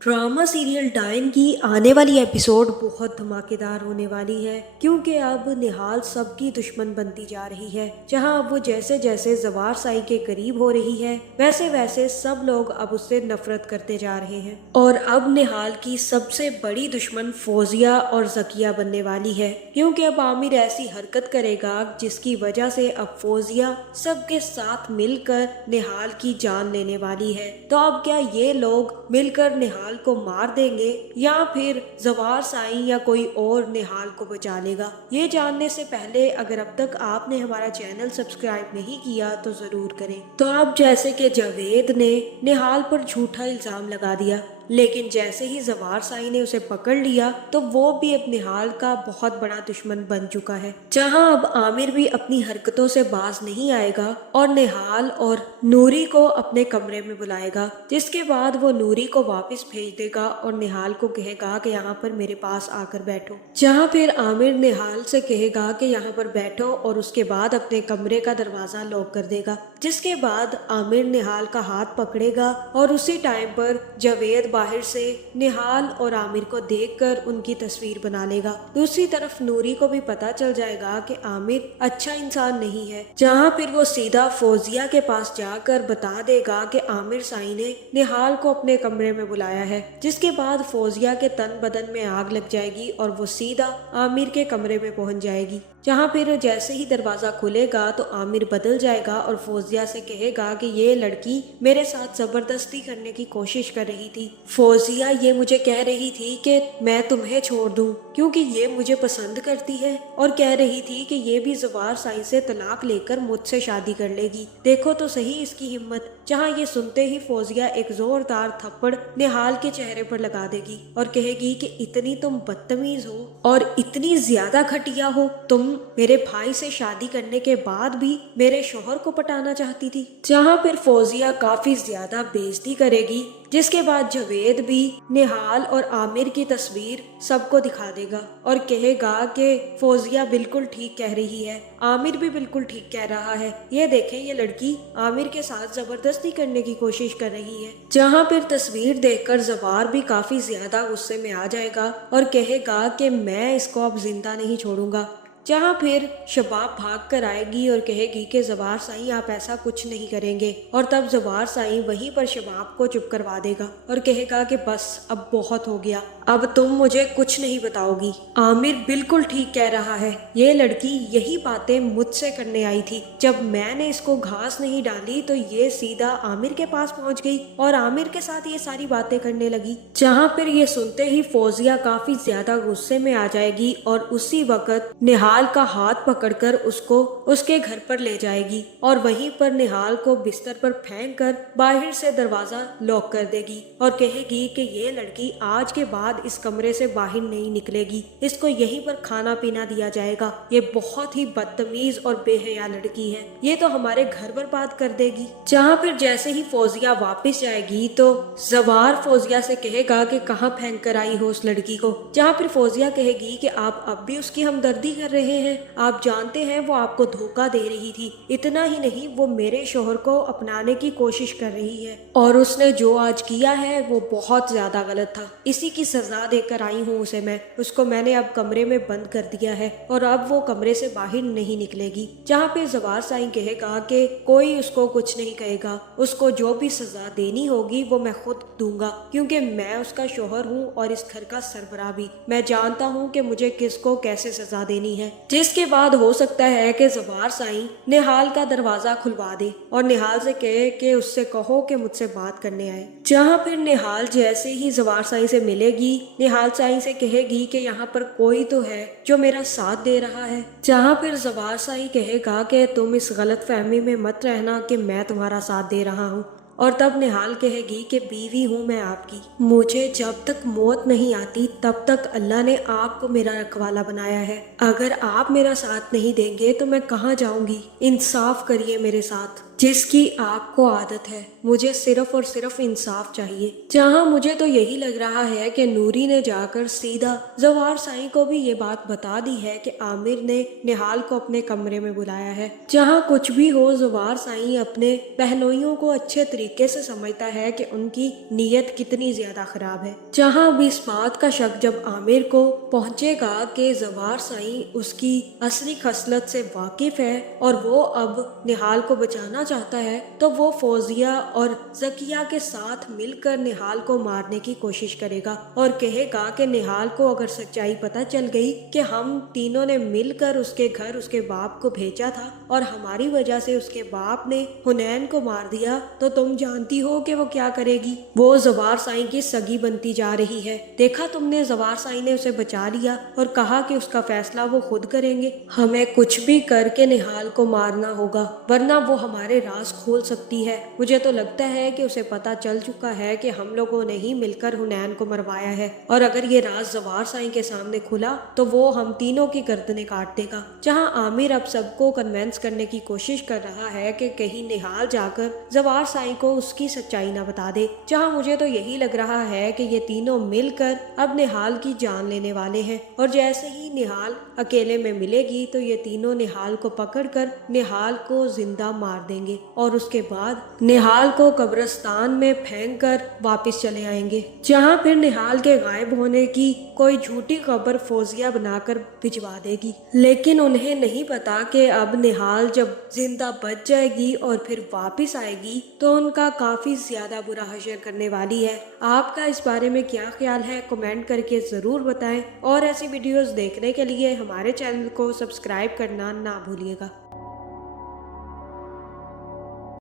Drama serial डायन की आने वाली एपिसोड बहुत धमाकेदार होने वाली है क्योंकि अब निहाल सबकी दुश्मन बनती जा रही है। जहां अब वो जैसे जैसे जवार साई के करीब हो रही है वैसे वैसे सब लोग अब उससे नफरत करते जा रहे हैं और अब निहाल की सबसे बड़ी दुश्मन फौजिया और जकिया बनने वाली है क्योंकि अब आमिर ऐसी हरकत करेगा जिसकी वजह से अब फौजिया सबके साथ मिलकर निहाल की जान लेने वाली है। तो अब क्या ये लोग मिलकर निहाल को मार देंगे या फिर जवार साई या कोई और निहाल को बचा लेगा? ये जानने से पहले अगर अब तक आपने हमारा चैनल सब्सक्राइब नहीं किया तो जरूर करें। तो अब जैसे कि जावेद ने निहाल पर झूठा इल्जाम लगा दिया, लेकिन जैसे ही जवार साई ने उसे पकड़ लिया तो वो भी अब निहाल का बहुत बड़ा दुश्मन बन चुका है। जहां अब आमिर भी अपनी हरकतों से बाज नहीं आएगा और निहाल और नूरी को अपने कमरे में बुलाएगा, जिसके बाद वो नूरी को वापस भेज देगा और निहाल को कहेगा कि यहाँ पर मेरे पास आकर बैठो। जहाँ फिर आमिर निहाल से कहेगा कि यहाँ पर बैठो और उसके बाद अपने कमरे का दरवाजा लॉक कर देगा, जिसके बाद आमिर निहाल का हाथ पकड़ेगा और उसी टाइम पर जावेद बाहर से निहाल और आमिर को देखकर उनकी तस्वीर बना लेगा। दूसरी तरफ नूरी को भी पता चल जाएगा कि आमिर अच्छा इंसान नहीं है। जहाँ फिर वो सीधा फौजिया के पास जाकर बता देगा कि आमिर साई ने निहाल को अपने कमरे में बुलाया है, जिसके बाद फौजिया के तन बदन में आग लग जाएगी और वो सीधा आमिर के कमरे में पहुंच जाएगी। जहाँ फिर जैसे ही दरवाजा खुलेगा तो आमिर बदल जाएगा और फौजिया से कहेगा कि ये लड़की मेरे साथ जबरदस्ती करने की कोशिश कर रही थी। फौजिया ये मुझे कह रही थी कि मैं तुम्हें छोड़ दूं क्योंकि ये मुझे पसंद करती है और कह रही थी कि ये भी जवार साई से तलाक लेकर मुझसे शादी कर लेगी। देखो तो सही इसकी हिम्मत। जहाँ ये सुनते ही फौजिया एक जोरदार थप्पड़ निहाल के चेहरे पर लगा देगी और कहेगी कि इतनी तुम बदतमीज हो और इतनी ज्यादा घटिया हो, तुम मेरे भाई से शादी करने के बाद भी मेरे शोहर को पटाना चाहती थी। जहाँ फिर फौजिया काफी ज्यादा बेइज्जती करेगी, जिसके बाद जावेद भी निहाल और आमिर की तस्वीर सबको दिखा देगा और कहेगा कि फौजिया बिल्कुल ठीक कह रही है, आमिर भी बिल्कुल ठीक कह रहा है। ये देखें, ये लड़की आमिर के साथ जबरदस्ती करने की कोशिश कर रही है। जहाँ फिर तस्वीर देखकर जवार भी काफी ज्यादा गुस्से में आ जाएगा और कहेगा कि मैं इसको अब जिंदा नहीं छोड़ूंगा। जहाँ फिर शबाब भाग कर आएगी और कहेगी कि जवार साई आप ऐसा कुछ नहीं करेंगे, और तब जवार साई वहीं पर शबाब को चुप करवा देगा और कहेगा कि बस अब बहुत हो गया, अब तुम मुझे कुछ नहीं बताओगी। आमिर बिल्कुल ठीक कह रहा है, ये लड़की यही बातें मुझसे करने आई थी। जब मैंने इसको घास नहीं डाली तो ये सीधा आमिर के पास पहुंच गई और आमिर के साथ ये सारी बातें करने लगी। जहाँ फिर ये सुनते ही फौजिया काफी ज्यादा गुस्से में आ जाएगी और उसी वक्त निहाल का हाथ पकड़कर उसको उसके घर पर ले जाएगी और वहीं पर निहाल को बिस्तर पर फेंक कर बाहर से दरवाजा लॉक कर देगी और कहेगी कि ये लड़की आज के बाद इस कमरे से बाहर नहीं निकलेगी, इसको यहीं पर खाना पीना दिया जाएगा। ये बहुत ही बदतमीज और बेहया लड़की है, ये तो हमारे घर बर्बाद कर देगी। जहाँ फिर जैसे ही फौजिया वापस जाएगी तो जवार फौजिया से कहेगा कि कहाँ फेंक कर आई हो उस लड़की को। जहाँ फिर फौजिया कहेगी कि आप अब भी उसकी हमदर्दी कर रहे हैं, आप जानते हैं वो आपको धोखा दे रही थी, इतना ही नहीं वो मेरे शोहर को अपनाने की कोशिश कर रही है और उसने जो आज किया है वो बहुत ज्यादा गलत था, इसी की सजा देकर आई हूँ उसे मैं। उसको मैंने अब कमरे में बंद कर दिया है और अब वो कमरे से बाहर नहीं निकलेगी। जहाँ पे जवार साई कहेगा कि कोई उसको कुछ नहीं कहेगा, उसको जो भी सजा देनी होगी वो मैं खुद दूंगा क्योंकि मैं उसका शोहर हूँ और इस घर का सरबराह भी। मैं जानता हूँ कि मुझे किसको कैसे सजा देनी है। जिसके बाद हो सकता है कि जवार साई निहाल का दरवाजा खुलवा दे और निहाल से कहे कि उससे कहो कि मुझसे बात करने आए। जहाँ फिर निहाल जैसे ही जवार साई से मिलेगी, निहाल साई से कहेगी कि यहाँ पर कोई तो है जो मेरा साथ दे रहा है। जहाँ फिर जवार साई कहेगा कि तुम इस गलत फहमी में मत रहना कि मैं तुम्हारा साथ दे रहा हूँ, और तब निहाल कहेगी कि बीवी हूँ मैं आपकी, मुझे जब तक मौत नहीं आती तब तक अल्लाह ने आपको मेरा रखवाला बनाया है, अगर आप मेरा साथ नहीं देंगे तो मैं कहाँ जाऊंगी, इंसाफ करिए मेरे साथ। जिसकी आपको आदत है। मुझे सिर्फ और सिर्फ इंसाफ चाहिए। जहाँ मुझे तो यही लग रहा है कि नूरी ने जाकर सीधा जवार साईं को भी ये बात बता दी है कि आमिर ने निहाल को अपने कमरे में बुलाया है। जहाँ कुछ भी हो, जवार साईं अपने बहनोइयों को अच्छे तरीके से समझता है कि उनकी नीयत कितनी ज्यादा खराब है। जहाँ भी इस बात का शक जब आमिर को पहुंचेगा कि जवार साईं उसकी असली खसलत से वाकिफ है और वो अब निहाल को बचाना चाहता है, तो वो फौजिया और जकिया के साथ मिलकर निहाल को मारने की कोशिश करेगा और कहेगा कि निहाल को अगर सच्चाई पता चल गई कि हम तीनों ने मिलकर उसके घर उसके बाप को भेजा था और हमारी वजह से उसके बाप ने हुनैन को मार दिया, तो तुम जानती हो कि वो क्या करेगी। वो जवार साईं की सगी बनती जा रही है। देखा तुमने, जवार साईं ने उसे बचा लिया और कहा कि उसका फैसला वो खुद करेंगे। हमें कुछ भी करके निहाल को मारना होगा, वरना वो हमारे राज खोल सकती है। मुझे तो लगता है कि उसे पता चल चुका है कि हम लोगों ने ही मिलकर हुनैन को मरवाया है, और अगर ये राज जवार साईं के सामने खुला तो वो हम तीनों की गर्दनें काट देगा। जहां आमिर अब सबको कन्वेंस करने की कोशिश कर रहा है कि कहीं निहाल जाकर जवार साईं को उसकी सच्चाई न बता दे। जहां मुझे तो यही लग रहा है कि ये तीनों मिलकर अब निहाल की जान लेने वाले हैं, और जैसे ही निहाल अकेले में मिलेगी तो ये तीनों निहाल को पकड़कर निहाल को जिंदा मार देंगे और उसके बाद निहाल को कब्रिस्तान में फेंक कर वापिस चले आएंगे। जहां फिर निहाल के गायब होने की कोई झूठी खबर फौजिया बनाकर भिजवा देगी। लेकिन उन्हें नहीं पता कि अब निहाल जब जिंदा बच जाएगी और फिर वापिस आएगी तो उनका काफी ज्यादा बुरा हशर करने वाली है। आपका इस बारे में क्या ख्याल है, कमेंट करके जरूर बताएं, और ऐसी वीडियोस देखने के लिए हमारे चैनल को सब्सक्राइब करना ना भूलिएगा।